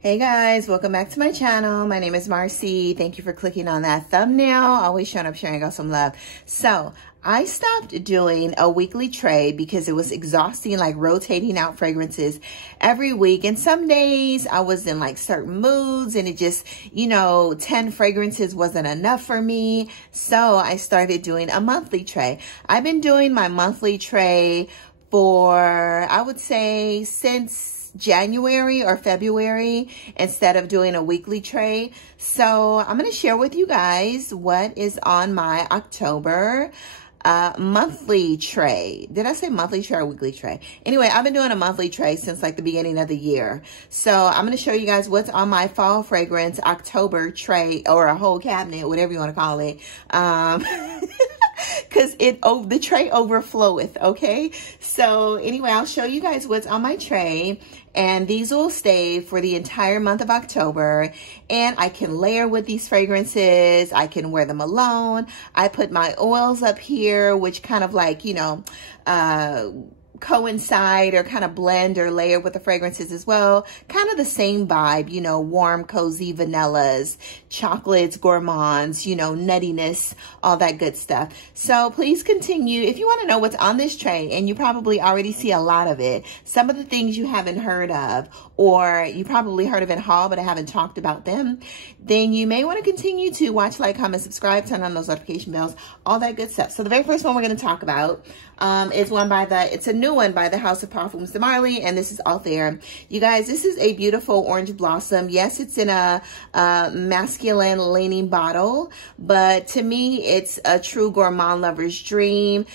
Hey guys, welcome back to my channel. My name is Marcy. Thank you for clicking on that thumbnail. Always showing up, sharing out some love. So I stopped doing a weekly trade because it was exhausting, like rotating out fragrances every week. And some days I was in like certain moods and it just, 10 fragrances wasn't enough for me. So I started doing a monthly tray. I've been doing my monthly tray for, I would say, since January or February instead of doing a weekly tray. So I'm going to share with you guys what is on my October monthly tray. Did I say monthly tray or weekly tray? Anyway, I've been doing a monthly tray since like the beginning of the year. So I'm going to show you guys what's on my fall fragrance October tray, or a whole cabinet, whatever you want to call it. Because the tray overfloweth, okay? So anyway, I'll show you guys what's on my tray, and these will stay for the entire month of October, and I can layer with these fragrances. I can wear them alone. I put my oils up here, which kind of like, coincide or kind of blend or layer with the fragrances as well. Kind of the same vibe, warm, cozy vanillas, chocolates, gourmands, nuttiness, all that good stuff. So please continue. If you want to know what's on this tray, and you probably already see a lot of it, some of the things you haven't heard of, or you probably heard of in haul, but I haven't talked about them, then you may want to continue to watch, like, comment, subscribe, turn on those notification bells, all that good stuff. So the very first one we're going to talk about is one it's a new one by the House of Parfums De Marley, and this is Out There. You guys, this is a beautiful orange blossom. Yes, it's in a masculine leaning bottle, but to me, it's a true gourmand lover's dream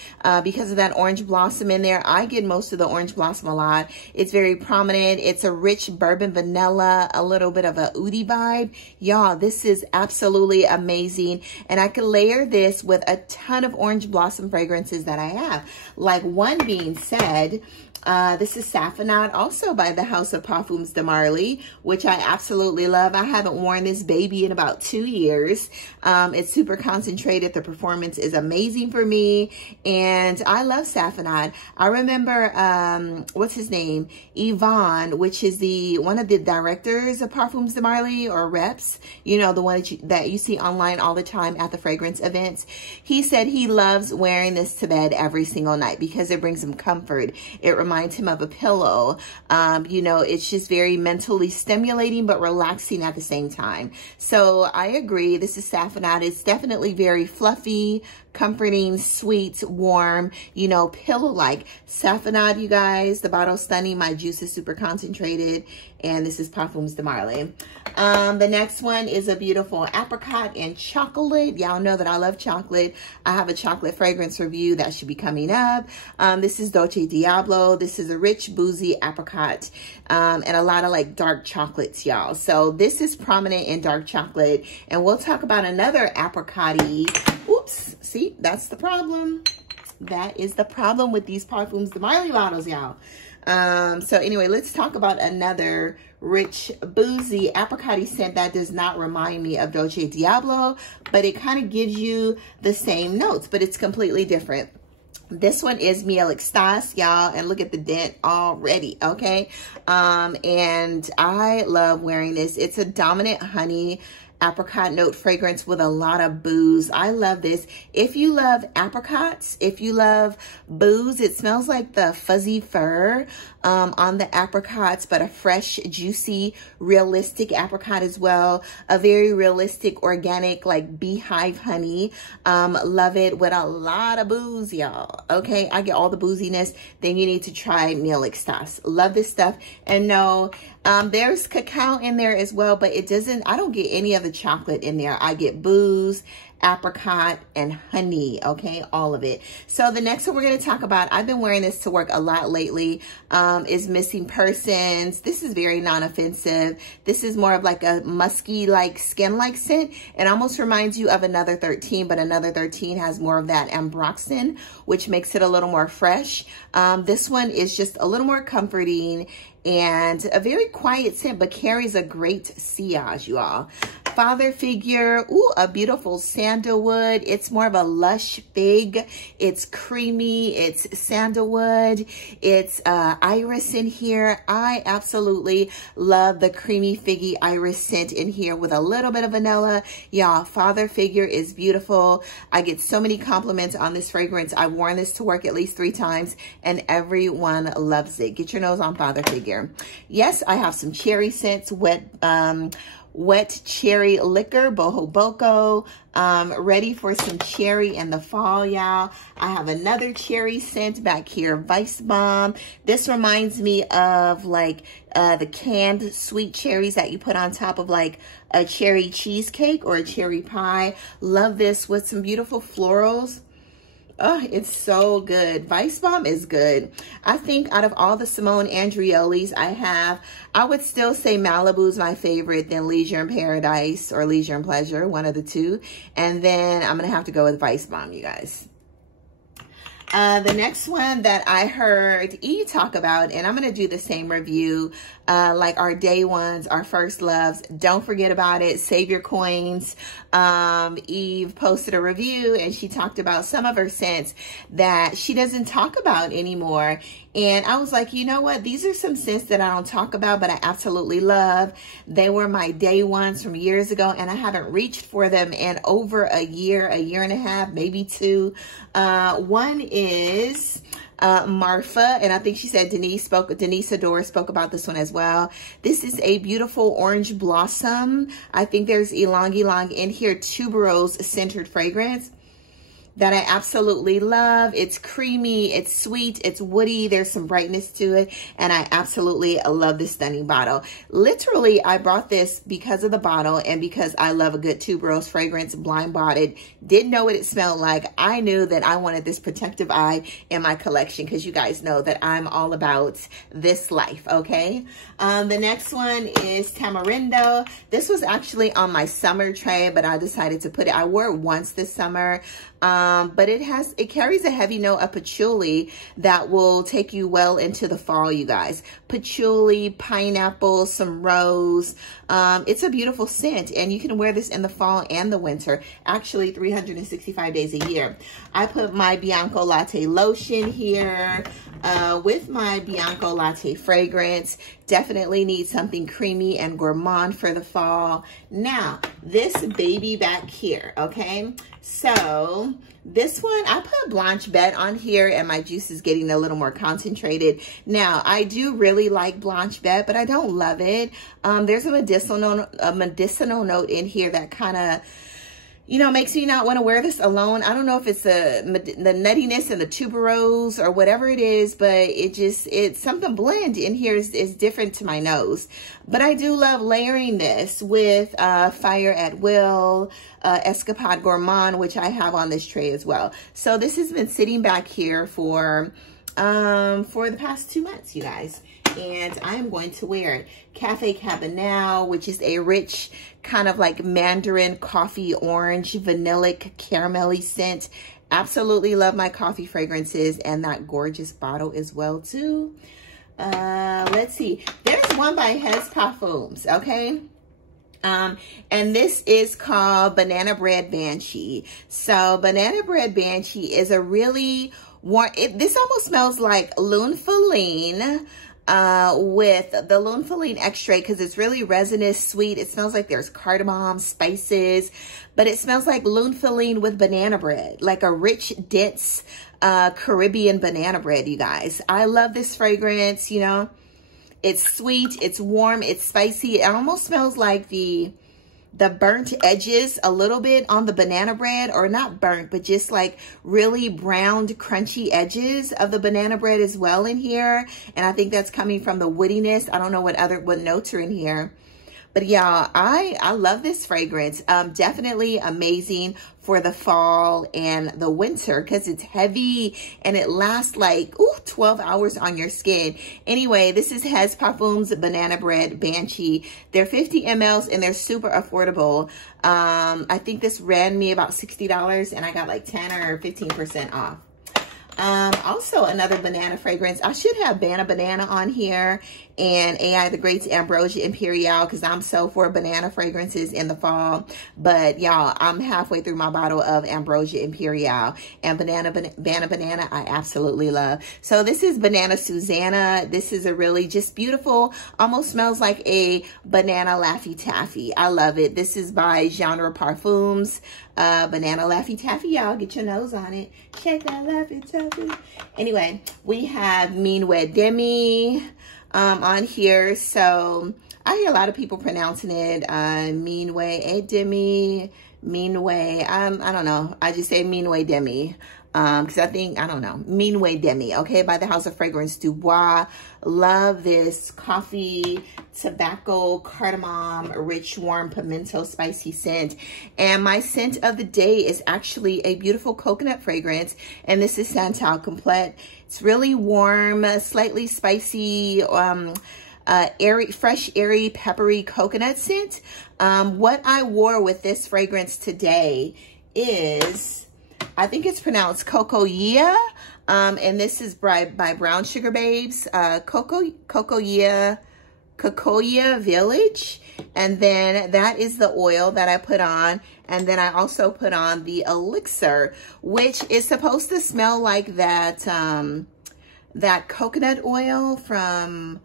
because of that orange blossom in there. I get most of the orange blossom a lot. It's very prominent. It's a rich bourbon vanilla, a little bit of a oudi vibe. Y'all, this is absolutely amazing, and I can layer this with a ton of orange blossom fragrances that I have. Like one being said, this is Saffronade, also by the House of Parfums De Marley, which I absolutely love. I haven't worn this baby in about 2 years. It's super concentrated. The performance is amazing for me, and I love Saffronade. I remember, what's his name? Yvonne, which is one of the directors of Parfums De Marley, or reps, the one that you see online all the time at the fragrance events. He said he loves wearing this to bed every single night because it brings him comfort. It reminds him of a pillow. It's just very mentally stimulating but relaxing at the same time. So I agree. This is Saffronade. It's definitely very fluffy, comforting, sweet, warm, pillow-like. Saffronade, you guys. The bottle's stunning. My juice is super concentrated. And this is Parfums De Marley. The next one is a beautiful apricot and chocolate. Y'all know that I love chocolate. I have a chocolate fragrance review that should be coming up. This is Dolce Diablo. This is a rich, boozy apricot and a lot of like dark chocolates, y'all. So this is prominent in dark chocolate. And we'll talk about another apricot-y. Oops, see, that's the problem. That is the problem with these Parfums De Marley bottles, y'all. So anyway, let's talk about another rich, boozy, apricot-y scent that does not remind me of Dolce Diablo, but it kind of gives you the same notes, but it's completely different. This one is Miel Extase, y'all, and look at the dent already, okay? And I love wearing this. It's a dominant honey apricot note fragrance with a lot of booze. I love this. If you love apricots, if you love booze, it smells like the fuzzy fur on the apricots, but a fresh, juicy, realistic apricot as well. A very realistic, organic, like beehive honey. Love it with a lot of booze, y'all. Okay, I get all the booziness. Then you need to try Miel Extase. Love this stuff. And no, there's cacao in there as well, but I don't get any of the chocolate in there. I get booze, apricot, and honey, okay? All of it. So the next one we're going to talk about, I've been wearing this to work a lot lately, is Missing Persons. This is very non-offensive. This is more of like a musky, like skin-like scent. It almost reminds you of Another 13, but Another 13 has more of that ambroxan, which makes it a little more fresh. This one is just a little more comforting and a very quiet scent, but carries a great sillage, you all. Father Figure, ooh, a beautiful sandalwood. It's more of a lush fig. It's creamy, it's sandalwood, it's iris in here. I absolutely love the creamy figgy iris scent in here with a little bit of vanilla. Y'all, Father Figure is beautiful. I get so many compliments on this fragrance. I've worn this to work at least 3 times and everyone loves it. Get your nose on Father Figure. Yes, I have some cherry scents, wet cherry liquor, boho boko, ready for some cherry in the fall, y'all. I have another cherry scent back here, Vice Bomb. This reminds me of like the canned sweet cherries that you put on top of like a cherry cheesecake or a cherry pie. Love this with some beautiful florals. Oh, it's so good. Vice Bomb is good. I think out of all the Simone Andreoli's I have, I would still say Malibu's my favorite, then Leisure in Paradise or Leisure and Pleasure, one of the two. And then I'm going to have to go with Vice Bomb, you guys. The next one that I heard E talk about, and I'm going to do the same review, like our day ones, our first loves. Don't forget about it. Save your coins. Eve posted a review and she talked about some of her scents that she doesn't talk about anymore. And I was like, you know what? These are some scents that I don't talk about, but I absolutely love. They were my day ones from years ago, and I haven't reached for them in over a year and a half, maybe 2. One is Marfa, and I think she said Denise Adore spoke about this one as well. This is a beautiful orange blossom. I think there's Ylang Ylang in here, tuberose centered fragrance that I absolutely love. It's creamy, it's sweet, it's woody, there's some brightness to it, and I absolutely love this stunning bottle. Literally, I brought this because of the bottle and because I love a good tuberose fragrance, blind-bodied, didn't know what it smelled like. I knew that I wanted this protective eye in my collection because you guys know that I'm all about this life, okay? The next one is Tamarindo. This was actually on my summer tray, but I decided to put it, I wore it once this summer. But it carries a heavy note of patchouli that will take you well into the fall, you guys. Patchouli, pineapple, some rose. It's a beautiful scent, and you can wear this in the fall and the winter. Actually, 365 days a year. I put my Bianco Latte lotion here with my Bianco Latte fragrance. Definitely need something creamy and gourmand for the fall. Now, this baby back here, okay? So this one, I put Blanche Bette on here and my juice is getting a little more concentrated. Now, I do really like Blanche Bette, but I don't love it. There's a medicinal note in here that kind of, you know, makes me not want to wear this alone. I don't know if it's the nuttiness and the tuberose or whatever it is, but it's something blend in here is different to my nose. But I do love layering this with Fire at Will, Escapade Gourmand, which I have on this tray as well. So this has been sitting back here for the past 2 months, you guys. And I am going to wear it. Cafe Cabanel, which is a rich kind of like mandarin coffee orange vanillic caramelly scent. Absolutely love my coffee fragrances and that gorgeous bottle as well too. Let's see. There's one by Hez Parfums, okay? And this is called Banana Bread Banshee. So Banana Bread Banshee is a really warm, this almost smells like Lunfaline, with the Lunfaline extrait because it's really resinous, sweet. It smells like there's cardamom, spices, but it smells like Lunfaline with banana bread, like a rich, dense Caribbean banana bread, you guys. I love this fragrance, you know. It's sweet, it's warm, it's spicy. It almost smells like the burnt edges a little bit on the banana bread, or not burnt, but just like really browned, crunchy edges of the banana bread as well in here. And I think that's coming from the woodiness. I don't know what notes are in here. But y'all, I love this fragrance. Definitely amazing for the fall and the winter because it's heavy and it lasts like 12 hours on your skin. Anyway, this is Hez Parfums Banana Bread Banshee. They're 50 mLs and they're super affordable. I think this ran me about $60 and I got like 10 or 15% off. Also another banana fragrance. I should have Banana on here. and AI the Great's Ambrosia Imperial, because I'm so for banana fragrances in the fall. But y'all, I'm halfway through my bottle of Ambrosia Imperial, and banana I absolutely love. So this is Banana Susanna. This is a really just beautiful, almost smells like a banana Laffy Taffy. I love it. This is by Genre Parfums. Banana Laffy Taffy, y'all, get your nose on it. Shake that Laffy Taffy. Anyway, we have Minuet Demi on here. So I hear a lot of people pronouncing it Minuet Demi, Minuet. I don't know. I just say Minuet Demi. Because I think, I don't know, Minuet Demi, okay, by the House of Fragrance Dubois. Love this coffee, tobacco, cardamom, rich, warm, pimento, spicy scent. And my scent of the day is actually a beautiful coconut fragrance, and this is Santal Complete. It's really warm, slightly spicy, airy, fresh, airy, peppery coconut scent. What I wore with this fragrance today is, I think it's pronounced Cocoya, and this is by Brown Sugar Babes, Cocoya Village. And then that is the oil that I put on. And then I also put on the elixir, which is supposed to smell like that, that coconut oil from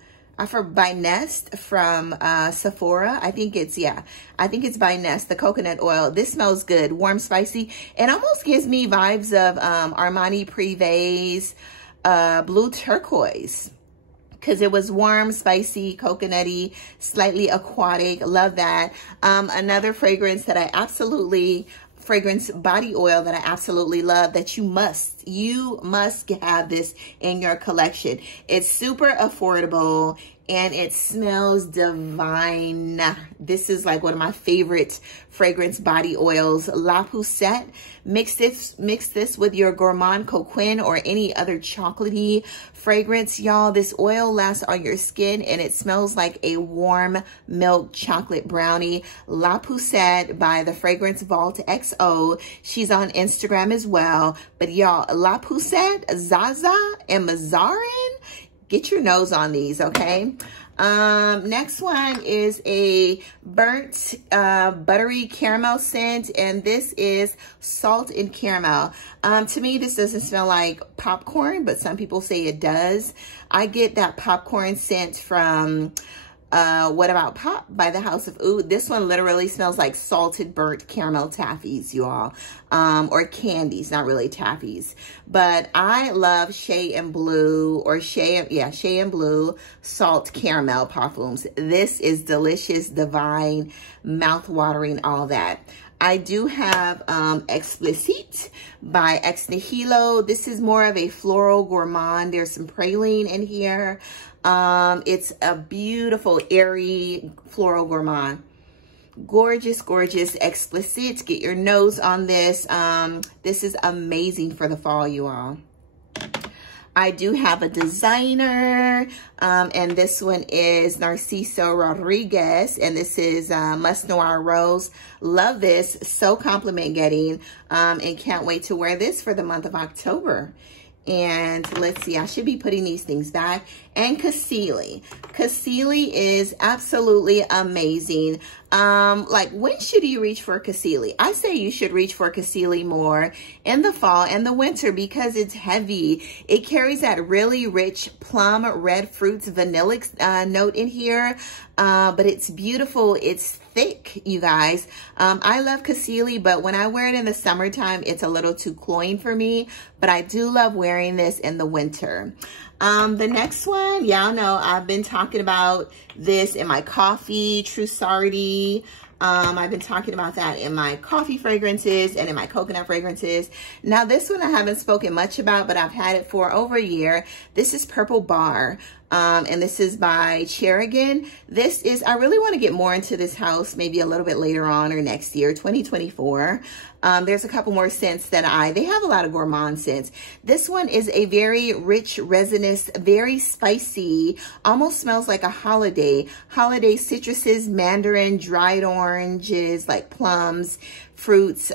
by Nest from Sephora. I think it's, yeah, I think it's by Nest, the coconut oil. This smells good, warm, spicy. It almost gives me vibes of Armani Privé's Blue Turquoise, because it was warm, spicy, coconutty, slightly aquatic. Love that. Another fragrance that I absolutely, fragrance body oil that I absolutely love, that you must have this in your collection. It's super affordable and it smells divine. This is like one of my favorite fragrance body oils, La Poussette. Mix this with your Gourmand Coquin or any other chocolatey fragrance, y'all. This oil lasts on your skin and it smells like a warm milk chocolate brownie. La Poussette by the Fragrance Vault XO. She's on Instagram as well. But y'all, La Poussette, Zaza, and Mazarin, get your nose on these, okay? Next one is a burnt buttery caramel scent, and this is Salt and Caramel. To me, this doesn't smell like popcorn, but some people say it does. I get that popcorn scent from What About Pop by the House of Oud. This one literally smells like salted burnt caramel taffies, you all, or candies, not really taffies. But I love Shea and Blue, or Shea and Blue Salt Caramel Parfums. This is delicious, divine, mouth-watering, all that. I do have Explicit by Ex Nihilo. This is more of a floral gourmand. There's some praline in here. It's a beautiful, airy floral gourmand. Gorgeous, gorgeous Explicit. Get your nose on this. This is amazing for the fall, you all. I do have a designer, and this one is Narciso Rodriguez, and this is Musk Noir Rose. Love this, so compliment getting, and can't wait to wear this for the month of October. And let's see, I should be putting these things back. And Cassili. Cassili is absolutely amazing. Like, when should you reach for Cassili? I say you should reach for Cassili more in the fall and the winter because it's heavy. It carries that really rich plum, red fruits, vanillic note in here. But it's beautiful. It's thick, you guys. I love Cassili, but when I wear it in the summertime, it's a little too cloying for me. But I do love wearing this in the winter. The next one, y'all know I've been talking about this in my coffee, Trussardi. I've been talking about that in my coffee fragrances and in my coconut fragrances. Now, this one I haven't spoken much about, but I've had it for over a year. This is Purple Bar. And this is by CHERIGAN. This is, I really want to get more into this house maybe a little bit later on or next year, 2024. There's a couple more scents that they have a lot of gourmand scents. This one is a very rich, resinous, very spicy, almost smells like a holiday. Holiday citruses, mandarin, dried orange, oranges, like plums, fruits,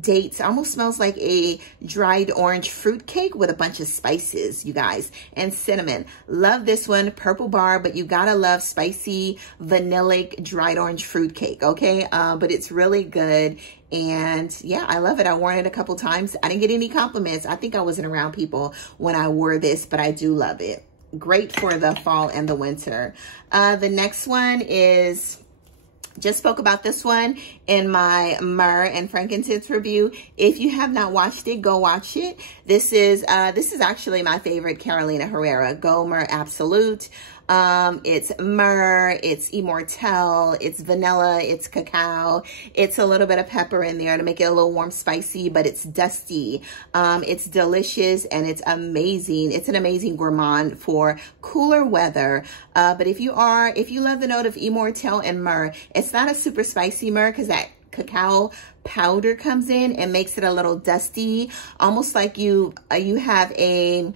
dates. Almost smells like a dried orange fruit cake with a bunch of spices, you guys, and cinnamon. Love this one, purple bar, but you gotta love spicy vanillic dried orange fruit cake, okay? But it's really good. And yeah, I love it. I worn it a couple times. I didn't get any compliments. I think I wasn't around people when I wore this, but I do love it. Great for the fall and the winter. The next one is, just spoke about this one in my myrrh and frankincense review. If you have not watched it, go watch it. This is actually my favorite Karolina Herrera, Go Myrrh Absolute. It's myrrh, it's immortelle, it's vanilla, it's cacao. It's a little bit of pepper in there to make it a little warm, spicy, but it's dusty. It's delicious and it's amazing. It's an amazing gourmand for cooler weather. But if you love the note of immortelle and myrrh, it's not a super spicy myrrh because that cacao powder comes in and makes it a little dusty, almost like you have a,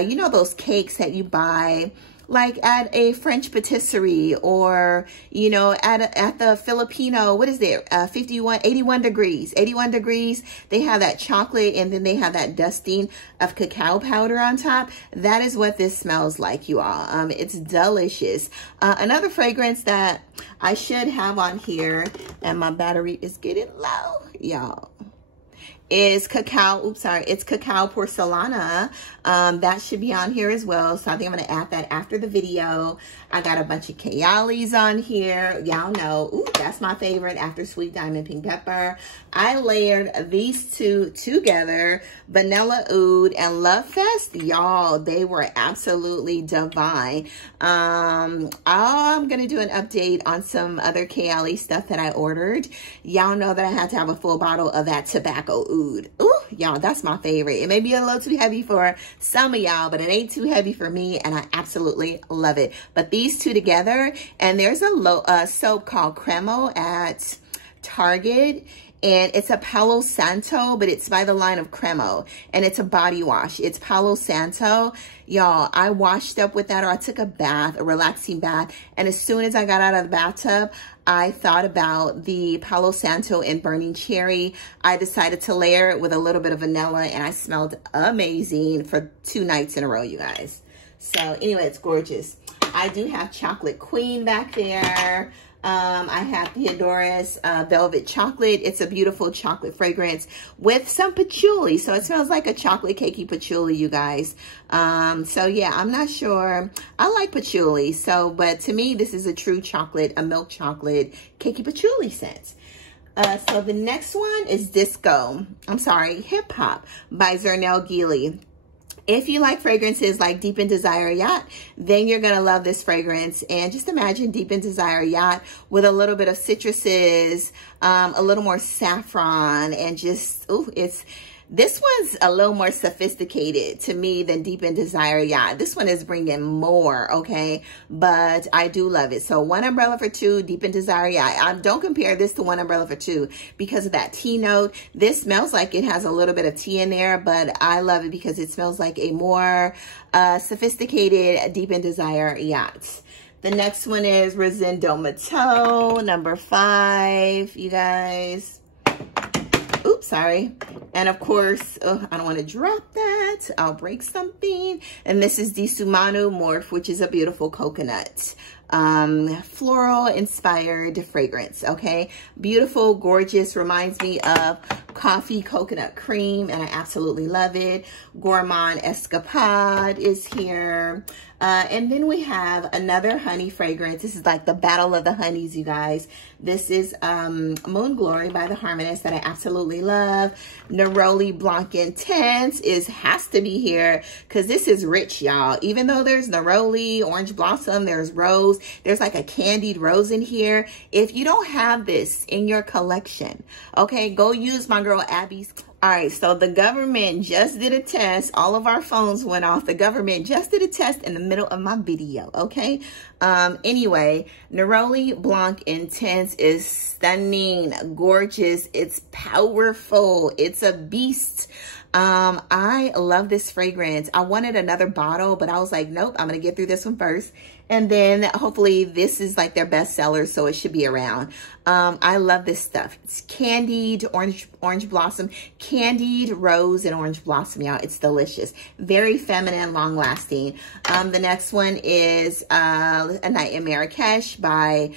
you know, those cakes that you buy like at a French patisserie, or, you know, at the Filipino, what is there? 81 degrees. They have that chocolate and then they have that dusting of cacao powder on top. That is what this smells like, you all. It's delicious. Another fragrance that I should have on here, and my battery is getting low, y'all, is cacao, it's cacao porcelana. That should be on here as well. So I think I'm going to add that after the video. I got a bunch of Kayali's on here. Y'all know, ooh, that's my favorite after Sweet Diamond Pink Pepper. I layered these two together, Vanilla Oud and Love Fest. Y'all, they were absolutely divine. I'm going to do an update on some other Kayali stuff that I ordered. Y'all know that I had to have a full bottle of that tobacco oud. Ooh, y'all, that's my favorite. It may be a little too heavy for some of y'all, but it ain't too heavy for me, and I absolutely love it. But these two together, and there's a soap called Cremo at Target, and it's a Palo Santo, but it's by the line of Cremo, and it's a body wash. It's Palo Santo. Y'all, I washed up with that, or I took a bath, a relaxing bath, and as soon as I got out of the bathtub, I thought about the Palo Santo and Burning Cherry. I decided to layer it with a little bit of vanilla, and I smelled amazing for 2 nights in a row, you guys. So anyway, it's gorgeous. I do have Chocolate Queen back there. I have Theodora's Velvet Chocolate. It's a beautiful chocolate fragrance with some patchouli. So it smells like a chocolate cakey patchouli, you guys. So yeah, I'm not sure. I like patchouli. So, but to me, this is a true chocolate, a milk chocolate cakey patchouli scent. So the next one is Hip Hop by Zernel Geely. If you like fragrances like Deep in Desire Yacht, then you're going to love this fragrance. And just imagine Deep in Desire Yacht with a little bit of citruses, a little more saffron, and just, ooh, this one's a little more sophisticated to me than Deep in Desire Yacht. This one is bringing more, okay? But I do love it. So 1 umbrella for 2, Deep in Desire Yacht. Don't compare this to 1 umbrella for 2 because of that tea note. This smells like it has a little bit of tea in there, but I love it because it smells like a more sophisticated Deep in Desire Yacht. The next one is Rosendo Mateau, number 5, you guys. Oops, sorry. And of course, I don't want to drop that. I'll break something. And this is the Sumanu Morph, which is a beautiful coconut, floral inspired fragrance. Okay. Beautiful, gorgeous, reminds me of coffee coconut cream, and I absolutely love it. Gourmand Escapade is here. And then we have another honey fragrance. This is like the battle of the honeys, you guys. This is Moon Glory by the Harmonist that I absolutely love. Neroli Blanc Intense has to be here because this is rich, y'all. Even though there's Neroli, Orange Blossom, there's Rose, there's like a candied rose in here. If you don't have this in your collection, okay, go use my girl Abby's. All right, so the government just did a test. All of our phones went off. The government just did a test in the middle of my video, okay? Anyway, Neroli Blanc Intense is stunning, gorgeous. It's powerful. It's a beast. I love this fragrance. I wanted another bottle, but I was like, nope, I'm going to get through this one first. And then hopefully this is like their best seller, so it should be around. I love this stuff. It's candied orange blossom, candied rose and orange blossom, y'all. It's delicious. Very feminine, long lasting. The next one is A Night in Marrakesh by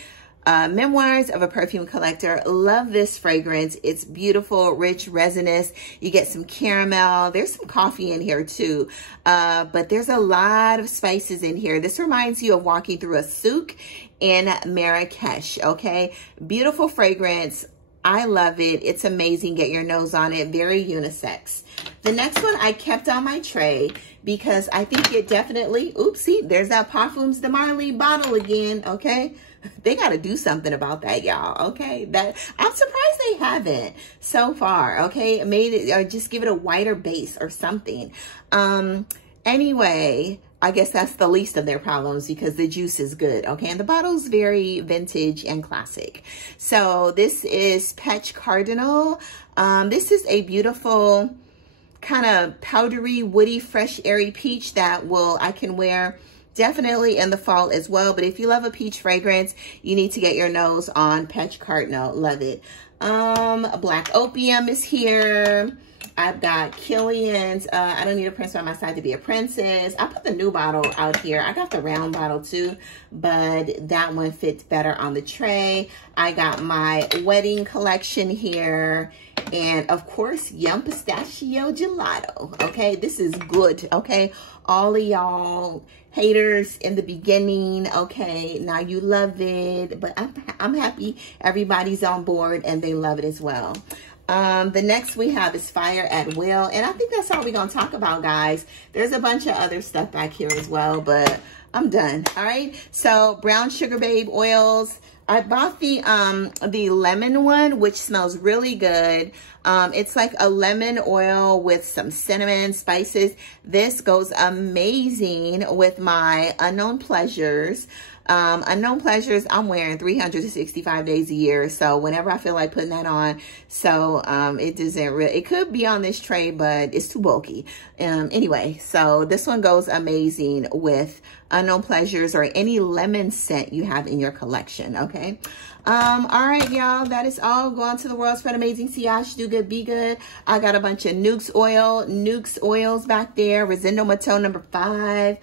Memoirs of a Perfume Collector. Love this fragrance. It's beautiful, rich, resinous. You get some caramel. There's some coffee in here too, but there's a lot of spices in here. This reminds you of walking through a souk in Marrakesh, okay? Beautiful fragrance. I love it. It's amazing. Get your nose on it. Very unisex. The next one I kept on my tray because I think it definitely, oopsie, there's that Parfums De Marley bottle again, okay? They got to do something about that, y'all, okay? That I'm surprised they haven't so far, okay? Made it, or just give it a whiter base or something. Anyway, I guess that's the least of their problems because the juice is good, okay? And the bottle's very vintage and classic. So this is Peach Cardinal. This is a beautiful kind of powdery, woody, fresh, airy peach that I can wear definitely in the fall as well. But if you love a peach fragrance, you need to get your nose on Peach Cardinal. Love it. Black Opium is here. I've got Killian's, I don't need a prince by my side to be a princess. I put the new bottle out here. I got the round bottle too, but that one fits better on the tray. I got my wedding collection here. And of course, Yum Pistachio Gelato. Okay, this is good. Okay, all of y'all haters in the beginning. Okay, now you love it, but I'm happy everybody's on board and they love it as well. The next we have is Fire at Will. And I think that's all we're going to talk about, guys. There's a bunch of other stuff back here as well, but I'm done. All right. So Brown Sugar Babe oils. I bought the lemon one, which smells really good. It's like a lemon oil with some cinnamon spices. This goes amazing with my Unknown Pleasures. Unknown Pleasures, I'm wearing 365 days a year. So whenever I feel like putting that on, so it doesn't really, it could be on this tray, but it's too bulky. Anyway, so this one goes amazing with Unknown Pleasures or any lemon scent you have in your collection, okay? All right, y'all, that is all. Go on to the world, spread amazing, CH, do good, be good. I got a bunch of Nuxe oils back there. Rosendo Matone number 5.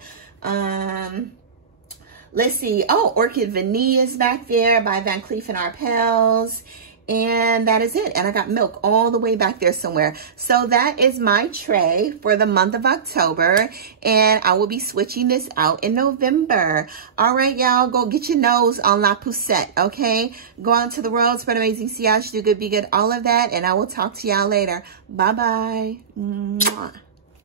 Let's see. Oh, Orchid Vanille is back there by Van Cleef & Arpels. And that is it. And I got milk all the way back there somewhere. So that is my tray for the month of October. And I will be switching this out in November. All right, y'all. Go get your nose on La Poussette, okay? Go out to the world. Spread amazing. CH, do good, be good. All of that. And I will talk to y'all later. Bye-bye.